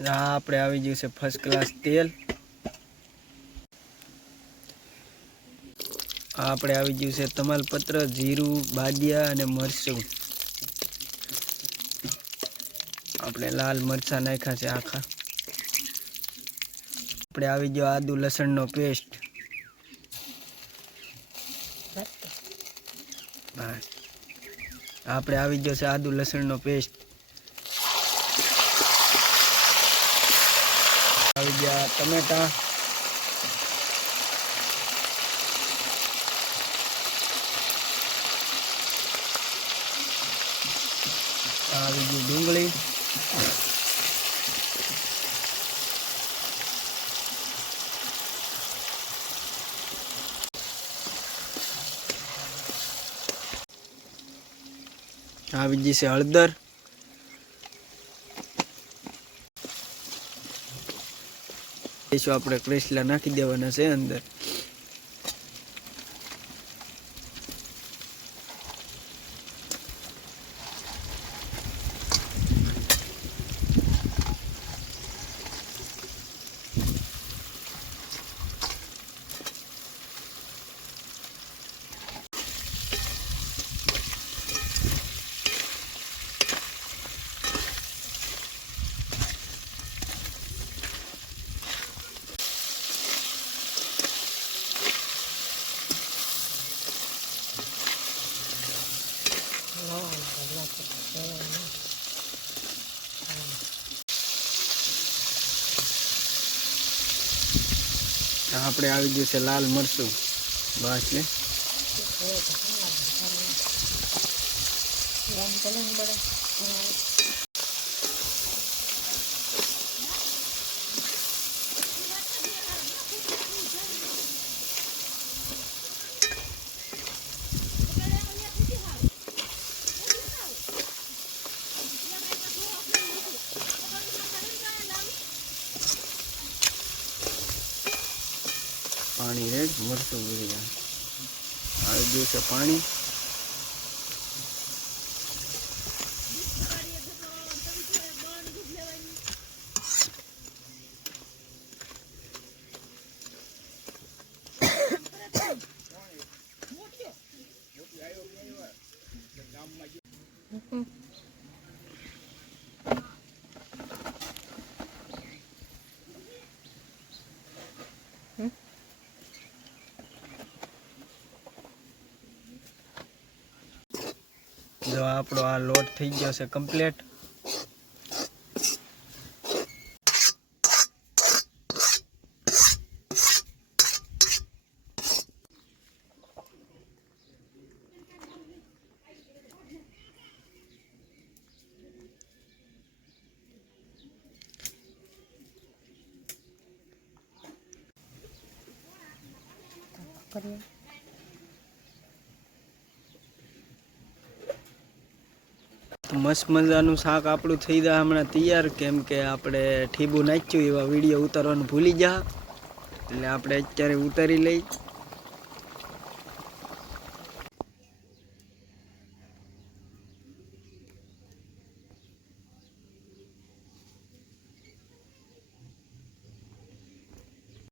આપણે આવી ગયું છે ફર્સ્ટ ક્લાસ તેલ। આપણે આવી ગયું છે તમાલપત્ર, જીરું, બાદિયા અને મરચું। આપણે લાલ મરચા નાખ્યા છે આખા। આપણે આવી ગયો આદુ લસણનો પેસ્ટ। આપણે આવી ગયો છે આદુ લસણનો પેસ્ટ। આવી ગયા ટમેટા, આવી ગઈ ડુંગળી, આવી ગઈ છે હળદર, આપણે કરેસલા નાખી દેવાના છે અંદર। આપણે આવી ગયું છે લાલ મરચું, બસ ને પાણી રેડ મરચું ભરી જાય। આવી ગયું છે પાણી। જો આપણો આ લોટ થઈ ગયો છે કમ્પ્લીટ। મસ્ત મજાનું શાક આપણું થઈ જાય હમણાં તૈયાર, કેમ કે આપણે ઠીબું નાખ્યું એવા વિડીયો ઉતારવાનું ભૂલી ગયા, એટલે આપણે અત્યારે ઉતારી લઈ।